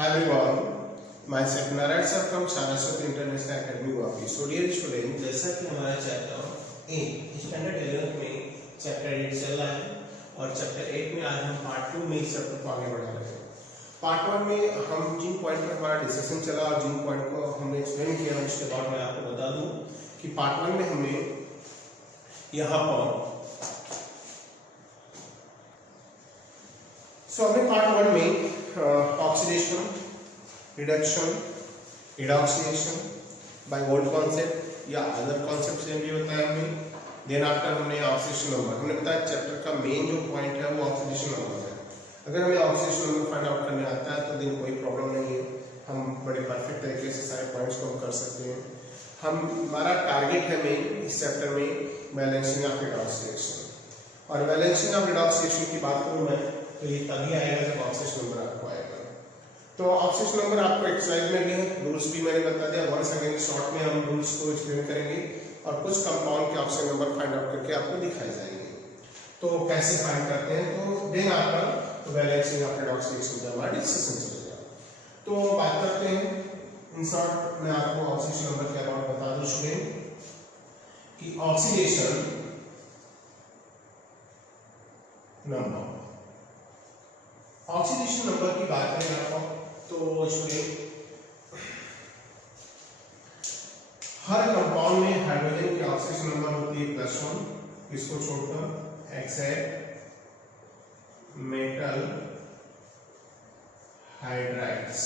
Hi everyone, myself Narayan sir from Saraswati International Academy Guwahati. So dear student, जैसा कि हमारा chapter 8 standard 11 में chapter 8 चल रहा है और चैप्टर 8 में आज हम पार्ट 2 में इस चैप्टर को आगे बढ़ा रहे हैं। पार्ट 1 में हम जिन पॉइंट पर हमारा डिस्कशन चला और जिन पॉइंट को हमने एक्सप्लेन किया उसके बाद मैं आपको बता दूं कि पार्ट 1 में हमने यहाँ पर हमने पार्ट 1 में ऑक्सीडेशन, रिडक्शन, एडॉक्सीडेशन बाय वोल्ट कॉन्सेप्ट या अदर कॉन्सेप्ट से भी बताया हमने। देन आफ्टर हमने ऑक्सीडेशन नंबर, हमने बताया चैप्टर का मेन जो पॉइंट है वो ऑक्सीडेशन नंबर है। अगर हमें ऑक्सीडेशन नंबर फाइंड आउट करने आता है तो दिन कोई प्रॉब्लम नहीं है, हम बड़े परफेक्ट तरीके से सारे पॉइंट्स को हम कर सकते हैं। हमारा टारगेट है मेन इस चैप्टर में बैलेंसिंग ऑफ एडॉक्सीडेशन, और बैलेंसिंग ऑफ एडॉक्सीडेशन की बात करूँ मैं तो ये तभी आएगा जब ऑक्सीडेशन नंबर आपको आएगा। तो ऑक्सीडेशन नंबर आपको एक्सरसाइज में भी है, रूल्स भी मैंने बता दिया। वंस अगेन शॉर्ट में हम रूल्स को एक्सप्लेन करेंगे और कुछ कंपाउंड के ऑक्सीजन नंबर फाइंड आउट करके आपको दिखाए जाएंगे। तो कैसे फाइंड करते हैं, तो देन आपका बैलेंसिंग ऑफ एडॉक्सीडेशन का हमारा डिस्कशन चलेगा। तो बात करते हैं इन शॉर्ट, मैं आपको ऑक्सीडेशन नंबर के अलावा बता दूं स्टूडेंट कि ऑक्सीडेशन नंबर, ऑक्सीडेशन नंबर की बात करें आपको तो स्टूडेंट हर कंपाउंड में हाइड्रोजन की ऑक्सीडेशन नंबर होती है +1, इसको छोड़कर except metal hydrides.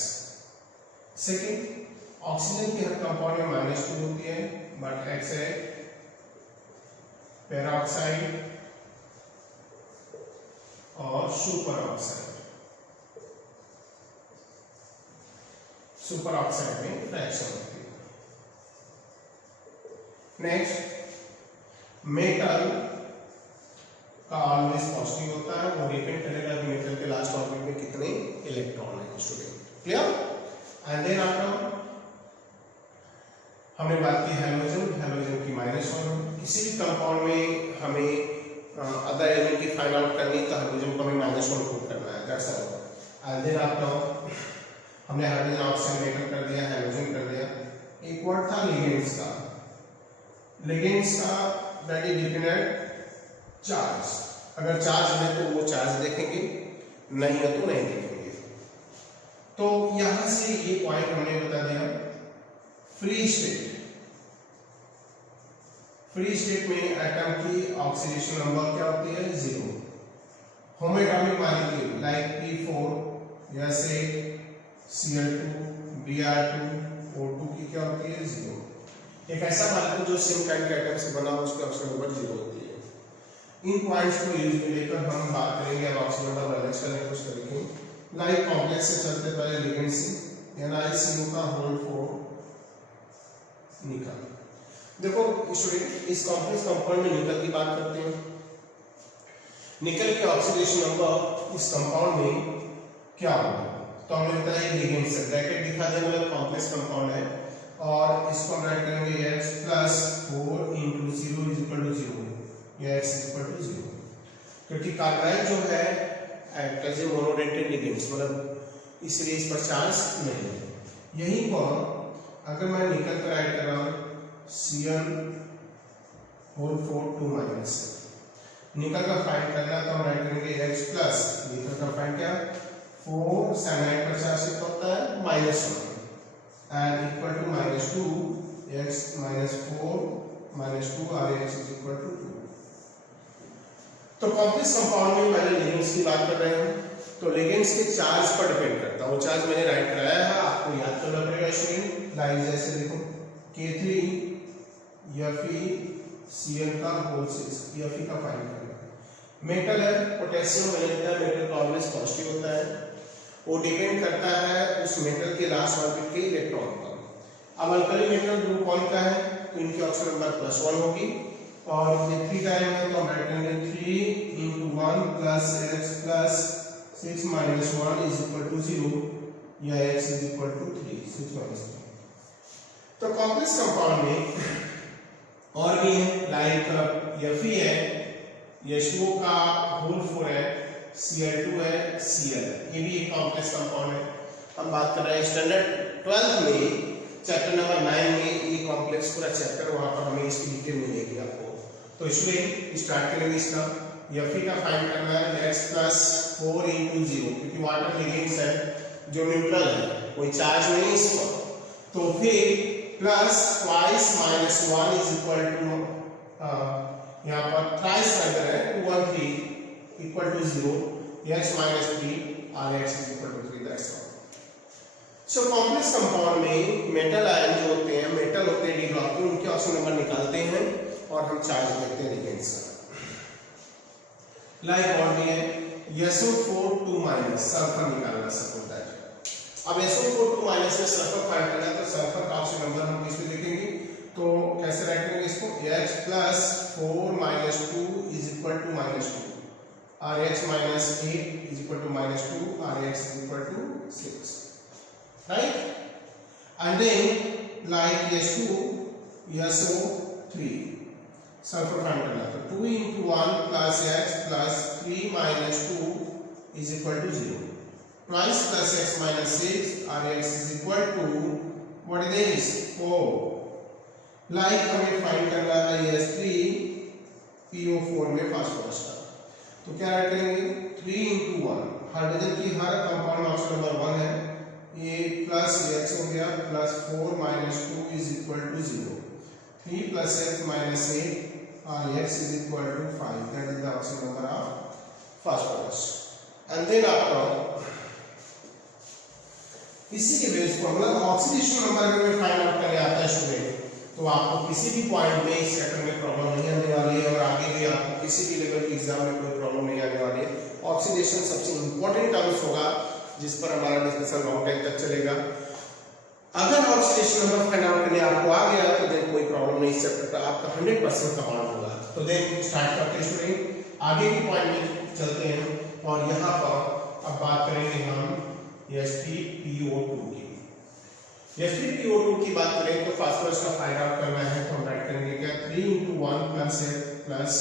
Second, oxygen की हर कंपाउंड में -2 होती है बट एक्सेप्ट पेरोक्साइड और सुपर ऑक्साइड। सुपर ऑक्साइड में रिएक्शन होती है। नेक्स्ट, मेटल का ऑलवेज पॉजिटिव होता है, वो डिपेंड करेगा कि मेटल के लास्ट ऑर्बिट में कितने इलेक्ट्रॉन हैं student, clear. And then after हमने बात की हाइड्रोजन, हाइड्रोजन की -1। किसी भी कंपाउंड में हमें अदर एलिमेंट की फाइंड आउट करनी है तो हाइड्रोजन को हमें -1 पुट करना है, that's all. And then after हमने हाइड्रोजन ऑक्सीजन मेटल कर दिया, हाइड्रोजन कर दिया। एक वर्ड था लिगेंड्स का, लिगेंड्स का दैट इज डिपेंडेंट चार्ज। अगर चार्ज है तो वो चार्ज देखेंगे, नहीं है तो नहीं देखेंगे। तो यहां से ये पॉइंट हमने बता दिया। फ्री स्टेट, फ्री स्टेट में एटम की ऑक्सीडेशन नंबर क्या होती है, 0। होमोएटॉमिक मॉलिक्यूल लाइक P4 या से Cl2, Br2, O2 की क्या होती है, 0। एक ऐसा मॉलिक्यूल जो सेम काइंड के एटम से बना हो उसकी ऑक्सीजन नंबर 0 होती है। इन पॉइंट्स को यूज में लेकर हम बात करेंगे अब ऑक्सीजन नंबर बैलेंस करने की कोशिश करेंगे। लाइक कॉम्प्लेक्स से चलते पहले लिगेंड से NiCO का होल 4 निकल। देखो स्टूडेंट, इस कॉम्प्लेक्स कंपाउंड में निकल की बात करते हैं। निकल के ऑक्सीडेशन नंबर इस कंपाउंड में क्या होगा, तो हमें पता है लिगेंड से ब्रैकेट दिखा दें, मतलब कॉम्प्लेक्स कंपाउंड है और इसको हम राइट करेंगे x + 4 × 0 = 0 या x = 0, क्योंकि कार्बाइड जो है act as a monodentate ligands, मतलब इसलिए इस पर चार्ज नहीं है। यहीं पर अगर मैं निकल कर राइट कर रहा हूं Cl होल 4 2 - निकल का फाइंड करना तो हम राइट करेंगे x + निकल का फाइंड क्या 4 साइनाइड पर चार्ज कितना होता है -1 and equal to -2 x -4 -2 और x = 2। तो कॉम्प्लेक्स कंपाउंड में पहले लिगेंड्स की बात कर रहे हैं, तो लिगेंड्स के चार्ज पर डिपेंड करता है। वो चार्ज मैंने राइट कराया है, आपको याद करना पड़ेगा स्टूडेंट। लाइक जैसे देखो K3 FeCl का होल 6, Fe का फाइंड करना है। मेटल है पोटेशियम, मैंने बताया मेटल का ऑलवेज पॉजिटिव होता है, वो डिपेंड करता है उस मेटल के लास्ट ऑर्बिट के इलेक्ट्रॉन पर। अब अल्कली मेटल ग्रुप कौन का है तो इनकी ऑक्सीजन नंबर +1 होगी और ये 3 टाइम है तो हम राइट करेंगे 3 × 1 + x + 6 - 1 = 0 या x = 3 6 - 3। तो कॉम्प्लेक्स कंपाउंड में और भी है, लाइक Fe है, H2O का होल 4 है, Cl2 है, Cl, ये भी एक कॉम्प्लेक्स कंपाउंड है। हम बात कर रहे हैं स्टैंडर्ड 12 में चैप्टर नंबर 9 में ये कॉम्प्लेक्स पूरा चैप्टर, वहां पर हमें इसकी डिटेल मिलेगी आपको। तो इसमें स्टार्ट करेंगे इसका Fe का फाइंड करना है x प्लस 4 इंटू 0, क्योंकि वाटर लिगेंड्स है जो न्यूट्रल है, कोई चार्ज नहीं है इसमें। तो फिर plus twice minus 1 is equal to यहाँ पर ट्राइस अंदर है 2 1 3 इक्वल टू 0, x माइनस 3 और x is equal to 3, that's all. So complex compound में मेटल आयन जो होते हैं, मेटल होते हैं डी ग्रुप के, उनके ऑक्सीजन नंबर निकालते हैं और हम चार्ज देखते हैं लिगेंड्स का। लाइक और भी है SO4 2 माइनस, सल्फर निकालना सकता है। अब SO4 2 माइनस में सल्फर फाइंड करना है, तो सल्फर का ऑक्सीजन नंबर हम किस में लिखेंगे, तो कैसे राइट करेंगे इसको, H plus 4 minus 2 is equal to minus 2 और H minus 8 is equal to minus 2 और X is equal to 6, right? And then like S2 SO3 sulphur find करना, तो 2 into 1 plus X plus 3 minus 2 is equal to 0, twice plus X minus 6 और X is equal to what is this 4। like हमें find करना है S3PO4 में phosphorus का, तो क्या राइट करेंगे 3 into 1, हाइड्रोजन की हर कंपाउंड में ऑप्शन नंबर 1 है, ये प्लस x हो गया plus 4 minus 2 is equal to 0, 3 plus x minus 8 और x is equal to 5, that is the option number of phosphorus. And then after इसी के बेस पर मतलब ऑक्सीडेशन नंबर में फाइंड आउट करने आता है स्टूडेंट, तो आपको किसी भी पॉइंट में इस चैप्टर में प्रॉब्लम नहीं आने वाली है और आगे भी आपको किसी भी लेवल के एग्जाम में कोई प्रॉब्लम नहीं आने वाली है। ऑक्सीडेशन सबसे इंपॉर्टेंट टर्म्स होगा जिस पर हमारा डिस्कशन लॉन्ग टाइम तक चलेगा। अगर ऑक्सीडेशन नंबर फाइंड आउट करने आपको आ गया तो देन कोई प्रॉब्लम नहीं, इस चैप्टर का आपका 100% कमांड होगा। तो देन स्टार्ट करते हैं स्टूडेंट, आगे के पॉइंट में चलते हैं और यहाँ पर अब बात करेंगे हम StPO2 की। StPO2 की बात करें तो फास्फोरस का फाइंड आउट करना है, तो हम राइट करेंगे क्या 3 into 1 plus X plus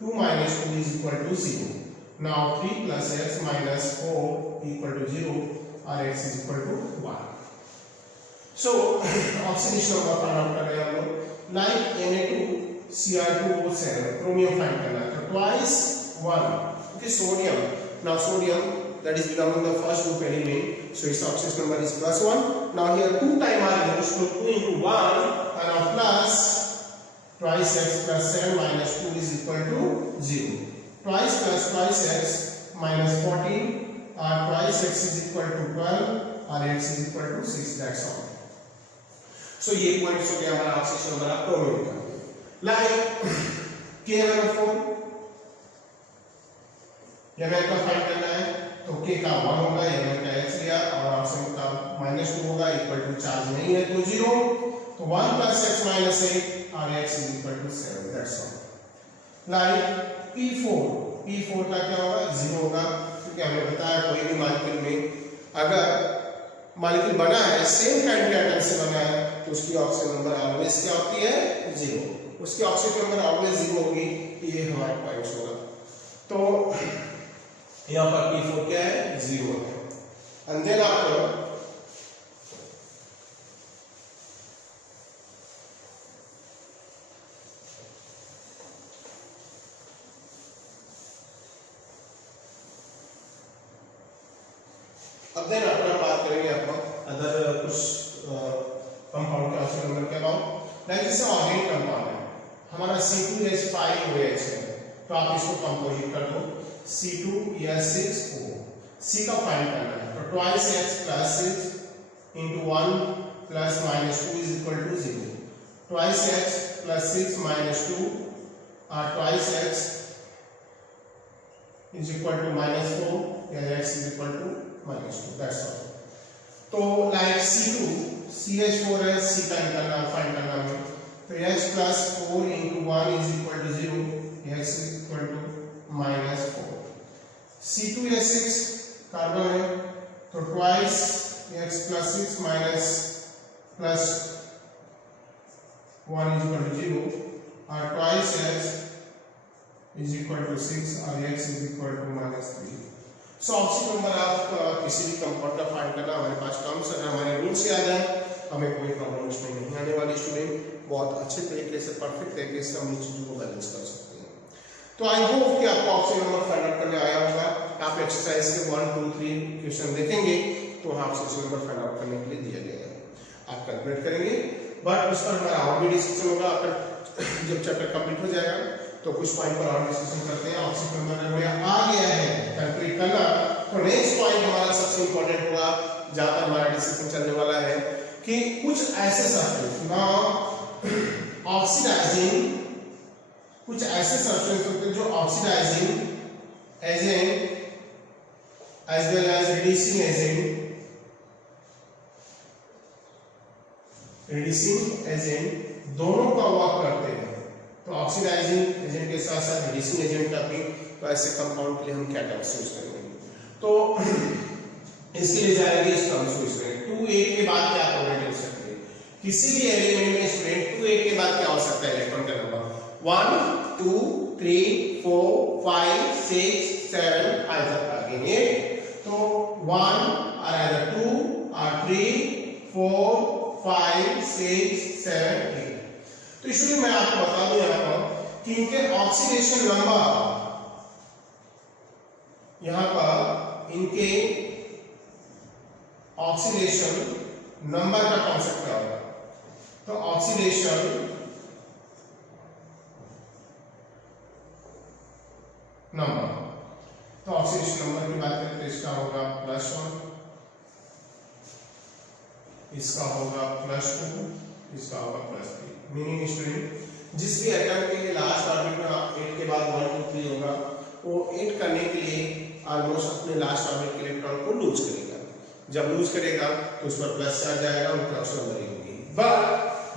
2 minus 2 is equal to 0। Now 3 plus X minus 4 equal to 0 और X is equal to 1। So oxidation number find out कर रहे हैं हम लोग, लाइक Na2Cr2O7 क्रोमियम फाइंड करना है, तो twice 1 okay sodium, now sodium that is belonging the first group element, so its oxidation number is +1। now here 2 time R goes to 2 into 1 and now plus twice X plus 7 minus 2 is equal to 0, twice plus twice X minus 14 और twice X is equal to 12 और X is equal to 6, that's all। so ये points हो गया हमारा oxidation number of chromium का। Like K4 Ml का find करना है, तो K का 1 होगा, Ml का H लिया और ऑप्शन का -2 होगा, इक्वल टू चार्ज नहीं है तो 0, तो 1 plus X minus 8 और X is equal to 7, that's all। Like P4 का क्या होगा 0 होगा, क्योंकि हमें बताया कोई भी मॉलिक्यूल में अगर मॉलिक्यूल बना है सेम काइंड के एटम से बना है तो उसकी ऑक्सीजन नंबर ऑलवेज क्या होती है 0, उसकी ऑक्सीजन नंबर ऑलवेज 0 होगी, ये हमारा पॉइंट्स होगा। तो यहाँ पर P4 क्या है 0 है। एंड देन आफ्टर अब देन अपन बात करेंगे अपन अदर कुछ कंपाउंड के ऑक्सीजन नंबर के अबाउट, लाइक जैसे ऑर्गेनिक कंपाउंड है हमारा C2H5OH है, तो आप इसको कंपोजिट कर दो C2S6O, C का फाइंड करना है, तो twice X plus 6 into 1 plus minus 2 is equal to 0, twice X plus 6 minus 2 और twice X is equal to -4 या X is equal to -2, that's all। तो लाइक C2 CH4 है, C का निकालना फाइंड करना है, तो H plus 4 into 1 is equal to 0, X is equal to -4। C2H6 carbon है, तो twice X plus 6 minus plus 1 is equal to 0 और twice X is equal to 6 और X is equal to -3। So oxygen number of किसी भी compound का find करना हमारे पास terms, अगर हमारे रूल्स याद है हमें कोई प्रॉब्लम इसमें नहीं आने वाली। स्टूडेंट बहुत अच्छे तरीके से, परफेक्ट तरीके से हम इन चीजों को बैलेंस कर सकते हैं। तो आई होप कि आपको ऑक्सीजन नंबर फाइंड आउट करने आया होगा। आप एक्सरसाइज के 1, 2, 3 क्वेश्चन देखेंगे तो वहाँ ऑक्सीजन नंबर फाइंड आउट करने के लिए दिया गया है, आप कैलकुलेट करेंगे। बट उस पर हमारा और भी डिस्कशन होगा, आपका जब चैप्टर कंप्लीट हो जाएगा तो कुछ पॉइंट पर और डिस्कशन करते हैं। ऑक्सीजन नंबर हमें आ गया है कैलकुलेट करना, तो नेक्स्ट पॉइंट हमारा सबसे इंपॉर्टेंट होगा जहां पर हमारा डिस्कशन चलने वाला है कि कुछ ऐसे सब्सटेंस नॉन ऑक्सीडाइजिंग, कुछ ऐसे सब्सटेंस होते हैं जो oxidising agent as well as reducing agent दोनों का वर्क करते हैं। तो ऑक्सीडाइजिंग एजेंट के साथ साथ रिड्यूसिंग एजेंट का भी, तो ऐसे कंपाउंड के लिए हम क्या टर्म्स यूज करेंगे, तो इसके लिए जाएंगे इस टर्म्स यूज करेंगे। 2A के बाद क्या प्रोबेबिलिटी हो सकती है, किसी भी एलिमेंट में स्टूडेंट 2A के बाद क्या हो सकता है इलेक्ट्रॉन का नंबर 1, 2, 3, 4, 5, 6, 7 तक आगे। तो 1 or either 2 or 3, 4, 5, 6, 7, 8। तो इसलिए मैं आपको बता दूं यहाँ पर कि इनके ऑक्सीडेशन नंबर, यहाँ पर इनके ऑक्सीडेशन नंबर का कॉन्सेप्ट क्या होगा, तो ऑक्सीडेशन नंबर, तो ऑक्सीडेशन नंबर की बात करें तो इसका होगा +1, इसका होगा +2, इसका होगा +3। मीनिंग स्टूडेंट जिस भी एटम के लास्ट ऑर्बिट में 8 के बाद 1, 2, 3 होगा, वो 8 करने के लिए ऑलमोस्ट अपने लास्ट ऑर्बिट के इलेक्ट्रॉन को लूज करेगा। जब लूज करेगा तो उस पर प्लस चार्ज आएगा और क्रॉस नंबरिंग होगी। बट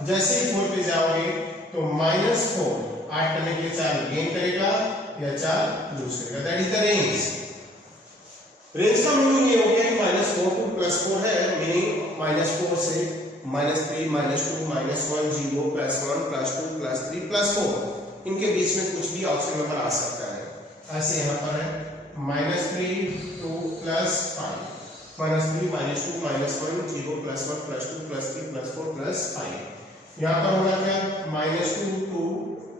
जैसे ही 4 पे जाओगे तो -4 8 करने के लिए चार्ज गेन करेगा या चार्ज लूज करेगा। That is the range. Range का मीनिंग ये हो गया कि -4 to +4 है, मीनिंग -4 से -3, -2, -1, 0, +1, +2, +3, +4 इनके बीच में कुछ भी ऑक्सीजन नंबर आ सकता है। ऐसे यहाँ पर है -3 to +5, -3, -2, -1, 0, +1, +2, +3, +4, +5। यहाँ पर होगा क्या -2 to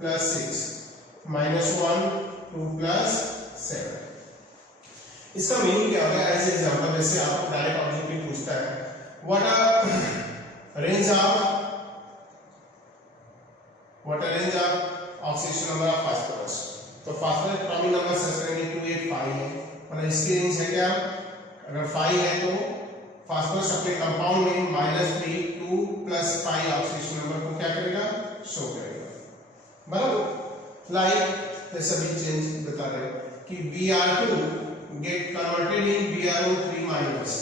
+6, -1 to +7। इसका मीनिंग क्या होगा, एज एग्जांपल जैसे आपको डायरेक्ट ऑब्जेक्टिव पूछता है what are range of oxidation number of phosphorus, तो फास्फोरस एटॉमिक नंबर सर्च करेंगे 285 है, मतलब इसकी रेंज है क्या, अगर 5 है तो फास्फोरस अपने कंपाउंड में -3 2 +5 ऑक्सीडेशन नंबर को क्या करेगा, शो करेगा। बराबर लाइक जैसे अभी चेंज बता रहे कि Br2 get converted in Br3-,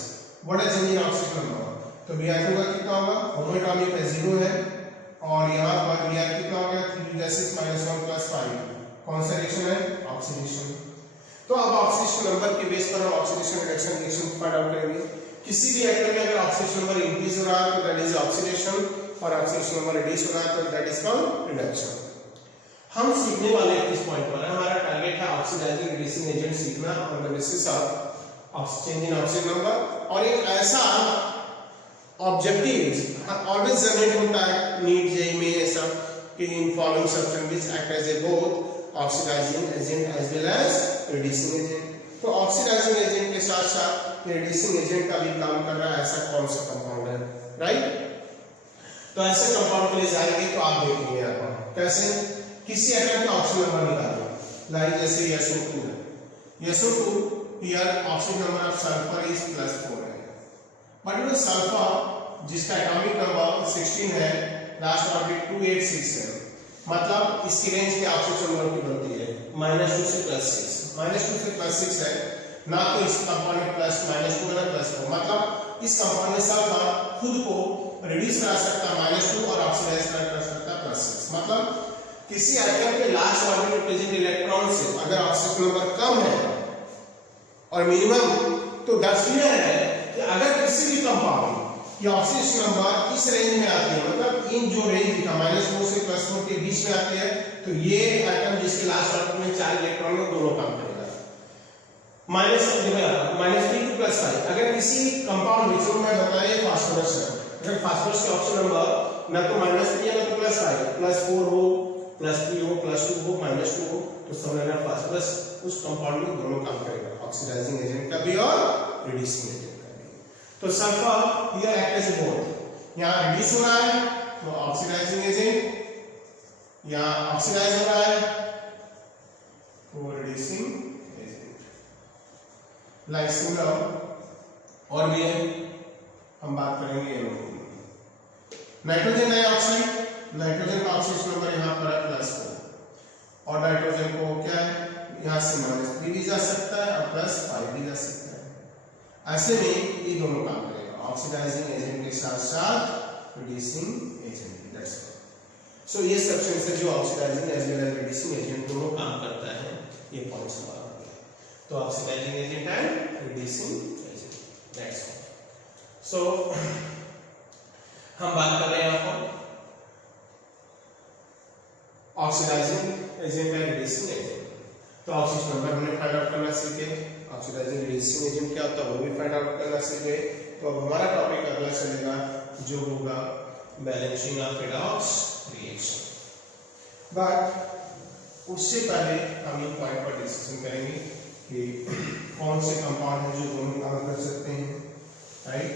what is change in oxygen number, तो Br2 का कितना होगा, होमोएटॉमिक है 0 है, और यहाँ पर Br कितना हो गया 3 -1 + 5, कौन सा रिएक्शन है, ऑक्सीडेशन। तो अब ऑक्सीडेशन नंबर के बेस पर हम oxidation reduction reaction find out करेंगे। किसी भी एटम में अगर ऑक्सीडेशन नंबर इंक्रीज हो रहा है तो दैट इज ऑक्सीडेशन, और ऑक्सीडेशन नंबर रिड्यूस हो रहा है तो दैट इज कॉल्ड रिडक्शन। हम सीखने वाले इस पॉइंट पर हमारा टारगेट है ऑक्सीडाइजिंग रिड्यूसिंग एजेंट सीखना on the basis of change in oxygen number, और एक ऐसा ऑब्जेक्टिव ऑलवेज जनरेट होता है नीट जेईई में ऐसा कि in following substance which act as a both oxidising agent as well as reducing agent. तो ऑक्सीडाइजिंग एजेंट के साथ साथ रिड्यूसिंग एजेंट का भी काम कर रहा है ऐसा कौन सा कंपाउंड है, राइट। तो ऐसे कंपाउंड के लिए जाएंगे तो आप देखेंगे यहाँ पर कैसे किसी एटम का ऑक्सीजन नंबर निकालो, लाइक जैसे SO2 है, SO2 here oxygen number of sulphur is +4 है, बट वो सल्फर जिसका एटॉमिक नंबर 16 है, लास्ट ऑर्बिट 286 है, मतलब इसकी रेंज के ऑक्सीजन नंबर की बनती है -2 से +6, -2 से +6 है ना, तो इस कंपाउंड में +-2 है ना +4, मतलब इस कंपाउंड में सल्फर खुद को रिड्यूस करा सकता है -2 और ऑक्सीडाइज कर सकता है +6, मतलब किसी एटम के लास्ट ऑर्बिट में प्रेजेंट इलेक्ट्रॉन से अगर ऑक्सीजन नंबर कम है और मिनिमम, तो दैट्स क्लियर है कि अगर किसी भी कंपाउंड की ऑक्सीजन नंबर इस रेंज में आती है, मतलब इन जो रेंज दिखा -4 से +4 के बीच में आती है, तो ये एटम जिसके लास्ट ऑर्बिट में 4 इलेक्ट्रॉन है दोनों काम करेगा। -3 टू +5। अगर किसी कंपाउंड विच में बताइए फास्फोरस है, अगर फास्फोरस के ऑप्शन नंबर ना तो -3 है ना तो +5, +4 हो, +3 हो, +2 हो, -2 हो, तो समझ लेना फास्फोरस उस कंपाउंड में दोनों काम करेगा, ऑक्सीडाइजिंग एजेंट का भी और रिड्यूसिंग एजेंट का भी। तो sulphur here act as a both, यहाँ रिड्यूस हो रहा है तो ऑक्सीडाइजिंग एजेंट, यहाँ ऑक्सीडाइज हो रहा है तो रिड्यूसिंग एजेंट। लाइक सिमिलर और भी है, हम बात करेंगे नाइट्रोजन डाइऑक्साइड, नाइट्रोजन का ऑक्सीडेशन नंबर यहाँ पर है +4 और नाइट्रोजन को क्या है यहाँ से -3 भी जा सकता है और +5 भी जा सकता है। ऐसे में ये दोनों काम करेगा, ऑक्सीडाइजिंग एजेंट के साथ साथ रिड्यूसिंग एजेंट भी। That's all. सो ये सब्सटेंस है जो oxidising as well as reducing agent दोनों काम करता है, ये पॉइंट्स हमारा हो गया। तो oxidising agent and reducing agent, that's all. So हम बात कर रहे हैं यहाँ पर oxidising agent and reducing agent. तो ऑक्सीडेशन नंबर हमने फाइंड आउट करना सीखे, ऑक्सीडाइजिंग रिड्यूसिंग एजेंट क्या होता है वो भी फाइंड आउट करना सीखे। तो अब हमारा टॉपिक अगला चलेगा जो होगा balancing of redox reaction. But उससे पहले हम एक पॉइंट पर डिस्कशन करेंगे कि कौन से कंपाउंड हैं जो दोनों काम कर सकते हैं, राइट।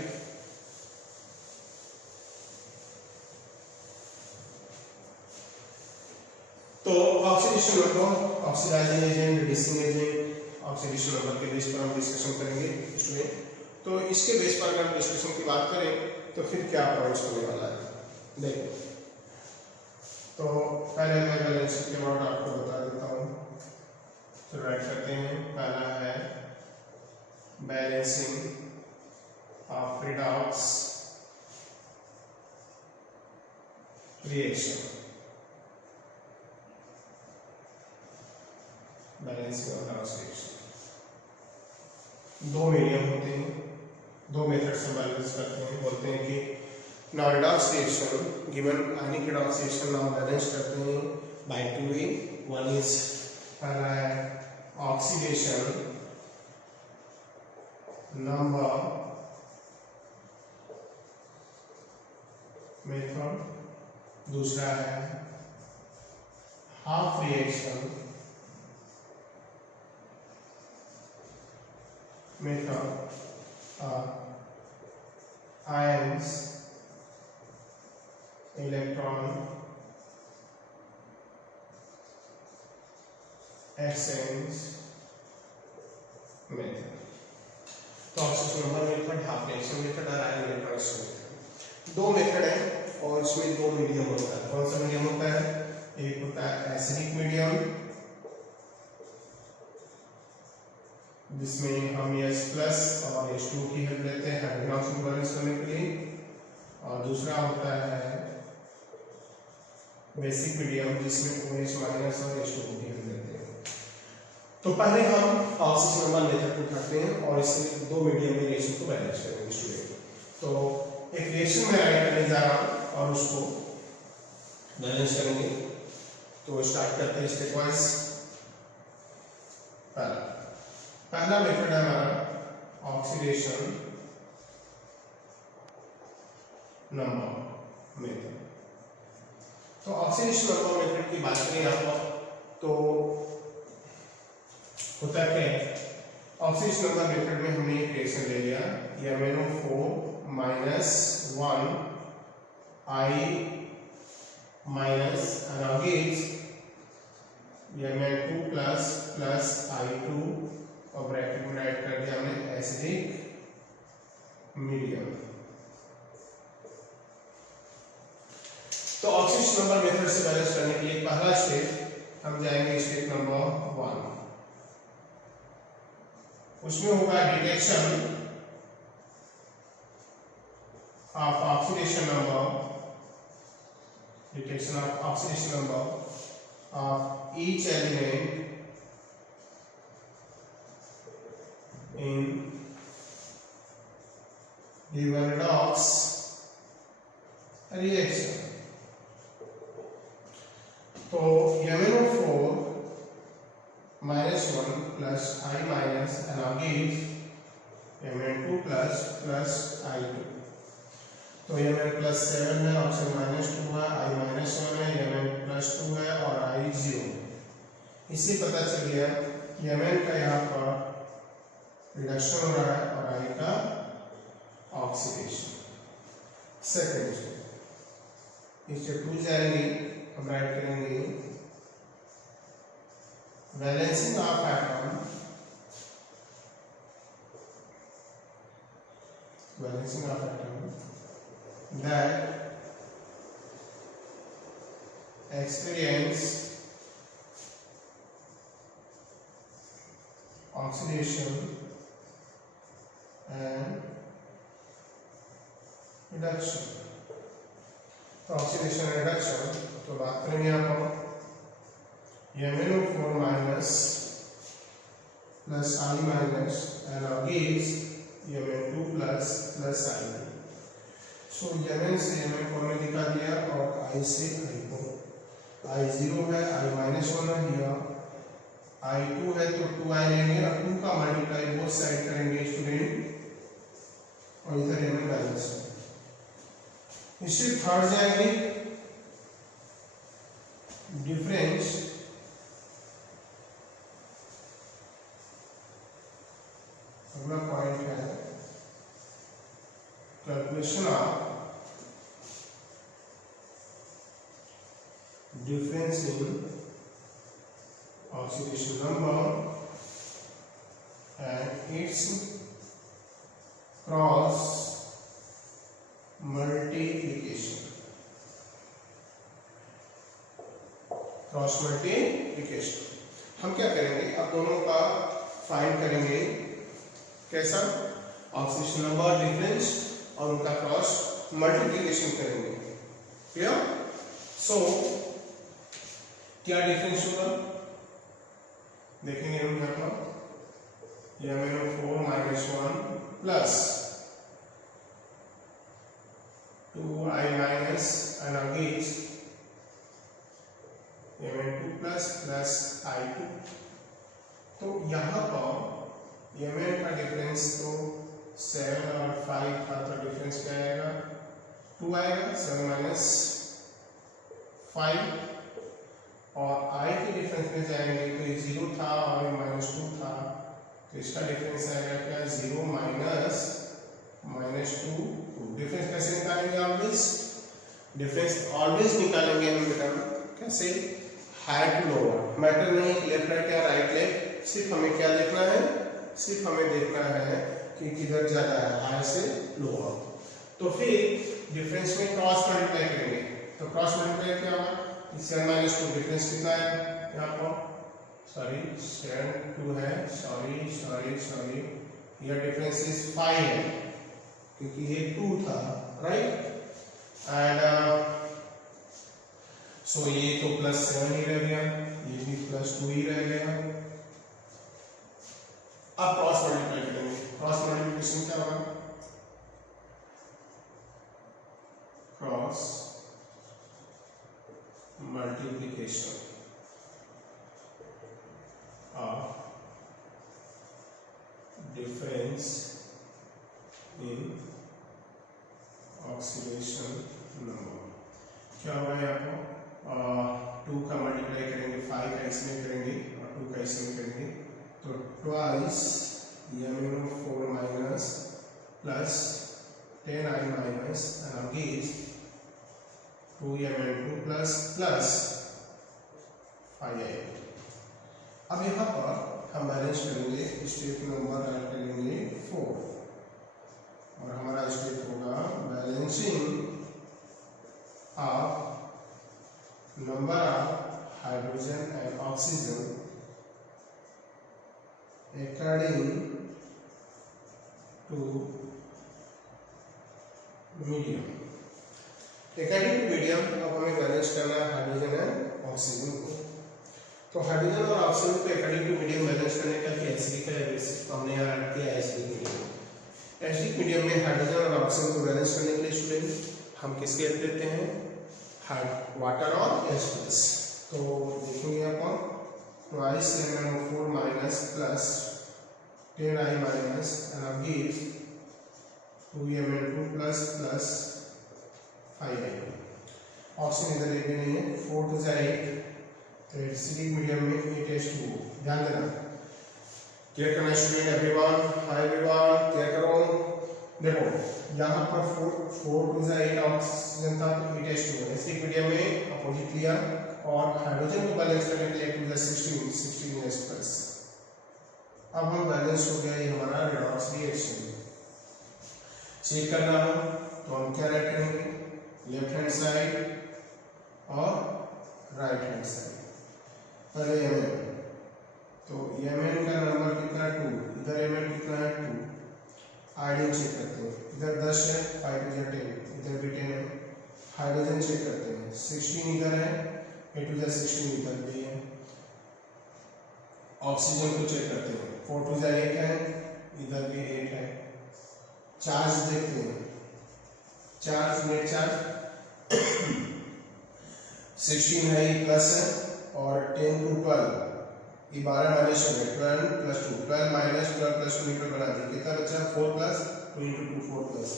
तो oxidation number, oxidising agent, reducing agent, oxidation number के बेस पर हम डिस्कशन करेंगे स्टूडेंट। तो इसके बेस पर अगर हम डिस्कशन की बात करें तो फिर क्या पॉइंट्स होने वाला है देखो। तो पहले मैं बैलेंसिंग के बारे में आपको बता देता हूँ, तो राइट करते हैं। पहला है balancing of redox reaction, balancing of redox reaction. दो मीडियम होते हैं, दो मेथड से बैलेंस करते हैं। बोलते हैं कि नाउ रिडॉक्स रिएक्शन गिवन आयनिक रिडॉक्स रिएक्शन नाउ बैलेंस करते हैं बाय 2 वे। वन इज पहला है ऑक्सीडेशन नंबर मेथड, दूसरा है half reaction method ions electron exchange method। तो oxidation number method, half reaction method और आयन इलेक्ट्रॉन exchange मेथड, दो method है और इसमें दो मीडियम होता है। कौन सा मीडियम होता है? एक होता है एसिडिक मीडियम जिसमें हम H+ और H2 की हेल्प लेते हैं हाइड्रोजन ऑक्सीजन बैलेंस करने के लिए, और दूसरा होता है बेसिक मीडियम जिसमें OH- और H2 की हेल्प लेते हैं। तो पहले हम ऑक्सीजन नंबर मेथड को उठाते हैं और इससे दो मीडियम में रिएक्शन को बैलेंस करेंगे स्टूडेंट। तो एक रिएक्शन में राइट करने जा रहा हूं और उसको बैलेंस करेंगे। तो स्टार्ट करते हैं स्टेप वाइज। पहला मेथड है हमारा ऑक्सीडेशन नंबर मेथड। तो ऑक्सीडेशन नंबर मेथड की बात करें यहाँ पर तो होता क्या है, ऑक्सीडेशन नंबर मेथड में हमने एक रिएक्शन ले लिया MnO4 -1 I- and again Mn2 plus I2 और ब्रैकेट में ऐड कर दिया हमने एसिडिक मीडियम। तो ऑक्सीडेशन नंबर मेथड से बैलेंस करने के लिए पहला स्टेप हम जाएंगे स्टेप नंबर 1। उसमें होगा detection of oxidation number, detection of oxidation number of each element in given redox reaction। तो MnO4 -1 plus I minus and now gives Mn2 plus I2। तो Mn plus 7 है, ऑप्शन -2 है, I minus 1 है, Mn plus 2 है और I 0। इससे पता चल गया कि Mn का यहाँ पर रिडक्शन हो रहा है और I का ऑक्सीडेशन। सेकेंड स्टेप 2 जाएंगे, हम राइट करेंगे balancing of atom, balancing of atom that experience oxidation and reduction। तो ऑक्सीडेशन एंड रिडक्शन तो बात करेंगे यहाँ पर MnO4 minus plus I minus and now gives Mn2 plus I2। So Mn से Mn को हमने दिखा दिया और I से I को, I 0 है, I minus 1 है, यहाँ I2 है तो 2I लेंगे और 2 का मल्टीप्लाई बोथ साइड करेंगे स्टूडेंट और इधर Mn बैलेंस है। इससे थर्ड जाएंगे डिफरेंस अगला पॉइंट है calculation of difference in oxidation number and it's cross multiplication. Cross multiplication हम क्या करेंगे, अब दोनों का फाइंड करेंगे। कैसा? ऑक्सीडेशन नंबर डिफरेंस और उनका क्रॉस मल्टीप्लिकेशन करेंगे। क्लियर? सो क्या डिफरेंस होगा देखेंगे हम यहाँ पर, MnO4 minus 1 plus 2I minus and against Mn2 plus I2। तो यहाँ पर Mn का डिफरेंस तो 7 और 5 था, तो डिफरेंस क्या आएगा 2 आएगा, 7 minus 5 और I के डिफरेंस में जाएंगे तो ये 0 था और ये -2 था, तो इसका डिफरेंस आएगा क्या 0 minus 2। डिफरेंस कैसे निकालेंगे? डिफरेंस ऑलवेज निकालेंगे हम बेटा, कैसे? हायर टू लोअर, मैटर नहीं लेफ्ट राइट या राइट लेफ्ट, सिर्फ हमें क्या देखना है, सिर्फ हमें देखना है कि किधर ज्यादा है, हायर से लोअर। तो फिर डिफरेंस में क्रॉस मल्टीप्लाई करेंगे, तो क्रॉस मल्टीप्लाई क्या होगा, 7 minus 2 डिफरेंस कितना है यहाँ पर, सॉरी 7 2 है, सॉरी यह डिफरेंस इज 5 है क्योंकि ये 2 था, राइट। एंड सो ये तो +7 ही रह गया, ये भी +2 ही रह गया। अब क्रॉस मल्टीप्लाई करेंगे, क्रॉस मल्टीप्लिकेशन क्या होगा, cross multiplication of difference in oxidation number. क्या होगा यहाँ पर 2 का मल्टीप्लाई करेंगे 5 का इसमें करेंगे और 2 का इसमें करेंगे, तो twice MnO4 minus plus 10I minus and again 2Mn2 plus 5I। अब यहाँ पर हम बैलेंस करेंगे, स्टेप नंबर ऐड करेंगे 4 और हमारा स्टेप होगा balancing of number of hydrogen and oxygen according to medium। according to medium अब हमें बैलेंस करना है हाइड्रोजन एंड ऑक्सीजन को। तो हाइड्रोजन और ऑक्सीजन को according to medium बैलेंस करने का एसिडिक है, बेसिक हमने यहाँ ऐड किया एसिडिक मीडियम। एसिडिक मीडियम में हाइड्रोजन और ऑक्सीजन को बैलेंस करने के लिए स्टूडेंट हम किसके हेल्प लेते हैं, वाटर और H+। तो देखेंगे यहाँ पर twice MnO4 minus plus 10I minus and now gives 2Mn2 plus 5I। Option इधर एक भी नहीं है, 4 to 8, तो एसिडिक मीडियम में 8H2O। ध्यान देना, क्लियर करना student everyone, hi everyone, clear करो। देखो यहाँ पर 4 to 8 ऑक्सीजन था तो 8H2O, एसिडिक मीडियम में अपोजिट लिया और हाइड्रोजन को बैलेंस करने के लिए 2 to 16 प्लस। अब हम बैलेंस हो गया ये हमारा रेडॉक्स रिएक्शन। चेक करना हो तो हम क्या राइट करेंगे, लेफ्ट हैंड साइड और राइट हैंड साइड। पहले Mn, तो Mn का नंबर कितना है 2, इधर Mn कितना है 2। आयोडीन चेक करते हैं, इधर 10 है, 5 to 10, इधर भी 10 है। हाइड्रोजन चेक करते हैं, 16 इधर है, 8 to 16 इधर भी है। ऑक्सीजन को चेक करते हैं, 4 to 8 है, इधर भी 8 है। चार्ज देखते हैं, चार्ज नेट चार्ज 16 है, ये प्लस है, और 10 to 12 ये 12 माइनस हो गया, 12 plus 2, 12 minus 12 plus 2 मीटर बना दिया। कितना बचा 4 plus 2 into 2 4 plus,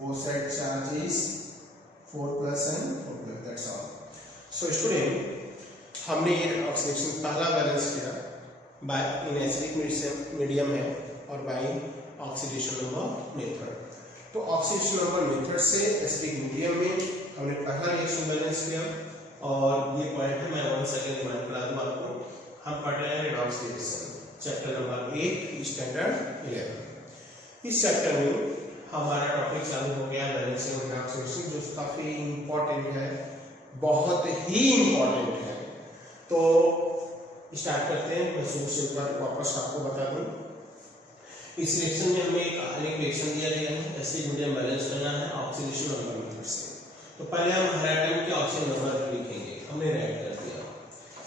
both side charge is 4 plus and 4 plus, that's all। So student, हमने ये ऑक्सीडेशन पहला बैलेंस किया बाय इन एसिडिक मीडियम है और बाय ऑक्सीडेशन नंबर मेथड। तो ऑक्सीडेशन नंबर मेथड से एसिडिक मीडियम में हमने पहला रिएक्शन बैलेंस किया और ये पॉइंट है, मैं वन सेकंड रिमाइंड करा दूं आपको। हम पढ़ रहे हैं redox reaction chapter number 8 standard 11। इस चैप्टर में हमारा टॉपिक चालू हो गया बैलेंसिंग ऑफ रेडॉक्स रिएक्शन, जो काफी इंपॉर्टेंट है, बहुत ही इंपॉर्टेंट है। तो स्टार्ट करते हैं। मैं शुरू से एक बार वापस आपको बता दूं, इस रिएक्शन में हमें एक रिएक्शन दिया गया है, एसिडिक मीडियम बैलेंस करना है ऑक्सीडेशन नंबर मेथड से। तो पहले हम हर एटम के ऑक्सीजन नंबर लिखेंगे, हमने राइट कर दिया।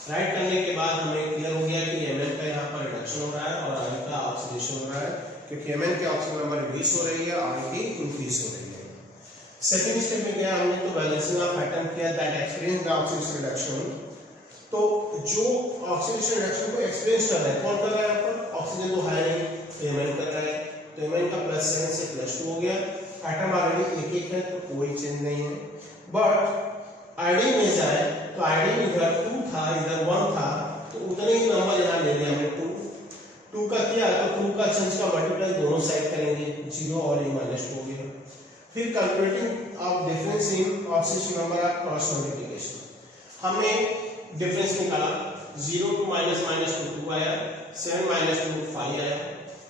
राइट करने के बाद हमें क्लियर हो गया कि Mn का यहाँ पर रिडक्शन हो रहा है और R का ऑक्सीडेशन हो रहा है, क्योंकि Mn के ऑक्सीजन नंबर रिड्यूस हो रही है, R की इंक्रीज हो रही है। सेकंड स्टेप में गया हमने, तो बैलेंसिंग ऑफ एटम किया that experience the oxidation reduction. तो जो ऑक्सीडेशन रिडक्शन को एक्सपीरियंस कर रहा है, कौन कर रहा है यहाँ पर, ऑक्सीजन तो है नहीं, तो Mn कर रहा है। तो Mn का +7 से +2 हो गया। एटम ऑलरेडी एक है तो कोई चेंज नहीं है। बट आयोडीन में जाए तो आयोडीन इधर 2 था, इधर 1 था, तो उतने ही नंबर यहाँ ले लिया हमने 2 का किया, तो 2 का चेंज का मल्टीप्लाई दोनों साइड करेंगे, 0 और ये -2 हो गया। फिर calculating of difference in oxidation number of cross multiplication, हमने डिफरेंस निकाला, 0 to -2 2 आया, 7 - 2 5 आया।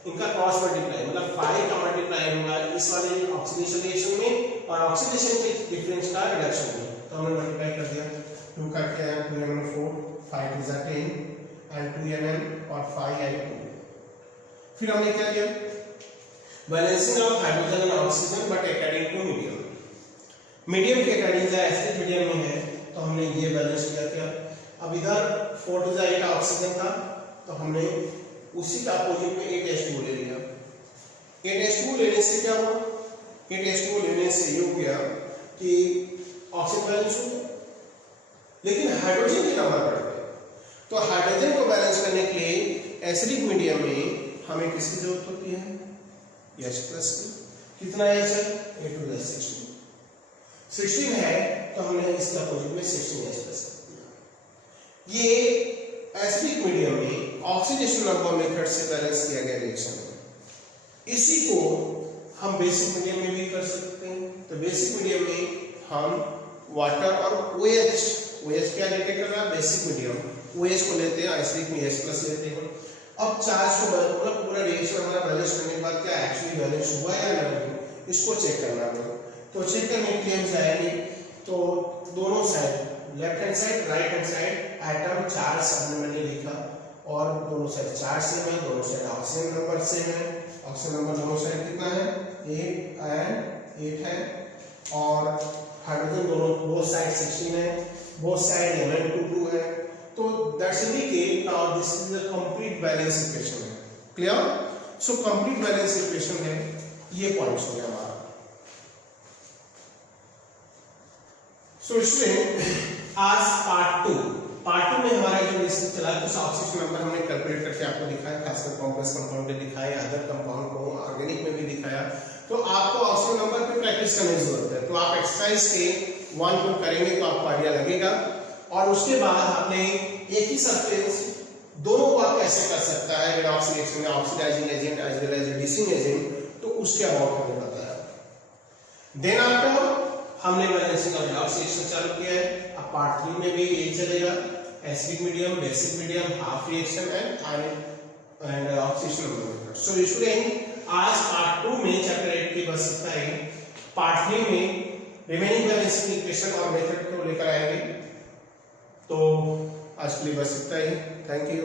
इनका क्रॉस मल्टीप्लाई मतलब 5 का मल्टीप्लाई होगा इस वाले ऑक्सीडेशन रिएक्शन में और ऑक्सीडेशन के डिफरेंस का रिडक्शन में, तो हमने मल्टीप्लाई कर दिया। 2 का क्या है 2Mn4, 5 to 10 and 2Mn और 5I2। फिर हमने क्या किया, balancing of hydrogen and oxygen but according to medium. Medium के अकॉर्डिंग जो एसिडिक मीडियम में है तो हमने ये बैलेंस किया। क्या अब इधर 4 to 8 ऑक्सीजन था, तो हमने उसी का अपोजिट में 8H2O ले लिया। 8H2O लेने से क्या हुआ, 8H2O लेने से ये हो गया कि ऑक्सीजन बैलेंस हो गया, लेकिन हाइड्रोजन के नंबर बढ़ गए। तो हाइड्रोजन को बैलेंस करने के लिए एसिडिक मीडियम में हमें किसकी जरूरत होती है, H+ की। कितना H है 8 to 16 है, तो हमने इसका अपोजिट में 16H+ कर दिया। ये एसिडिक मीडियम में ऑक्सीडेशन नंबर मेथड से बैलेंस किया गया रिएक्शन है। इसी को हम बेसिक मीडियम में भी कर सकते हैं। तो बेसिक मीडियम में हम वाटर और OH क्या लेके कर रहा है, बेसिक मीडियम OH को लेते हैं, एसिडिक में H+ लेते हैं। अब चार्ज को मतलब पूरा रिएक्शन हमारा बैलेंस करने के बाद क्या एक्चुअली बैलेंस हुआ या नहीं, इसको चेक करना होगा। तो चेक करने के लिए हम जाएंगे, तो दोनों side left hand side right hand side atom charge मैंने लिखा और दोनों साइड चार्ज सेम है, दोनों साइड ऑक्सीजन नंबर सेम है। ऑक्सीजन नंबर दोनों साइड कितना है 8 है और हाइड्रोजन दोनों बोथ साइड 16 है, बोथ साइड Mn2 है। तो that's indicate now this is the complete balance equation है। Clear? So complete balance equation है, ये पॉइंट्स हो गया हमारा। सो स्टूडेंट आज पार्ट 2 पार्ट 2 में हमारा जो डिस्कस चला कुछ ऑक्सीडेशन नंबर हमने कैलकुलेट करके आपको दिखाया, खासकर कॉम्प्लेक्स कंपाउंड में दिखाया, अदर कंपाउंड को ऑर्गेनिक में भी दिखाया। तो आपको ऑक्सीडेशन नंबर पे प्रैक्टिस करने की जरूरत है। तो आप एक्सरसाइज के 1 को करेंगे तो आपको आइडिया लगेगा, और उसके बाद आपने एक ही सब्सटेंस दोनों को आप कैसे कर सकता है रेडॉक्स रिएक्शन में, oxidising agent as well as reducing agent, तो उसके अबाउट हमने बताया। देन आफ्टर हमने बैलेंसिंग ऑफ रेडॉक्स रिएक्शन चालू किया है। अब पार्ट 3 में भी यही चलेगा, acidic medium, basic medium, half reaction and oxidation number. So student आज पार्ट 2 में चैप्टर 8 की बस इतना ही। पार्ट 3 में रिमेनिंग बैलेंसिंग इक्वेशन और मेथड को लेकर आएंगे। तो आज के लिए बस इतना ही। Thank you.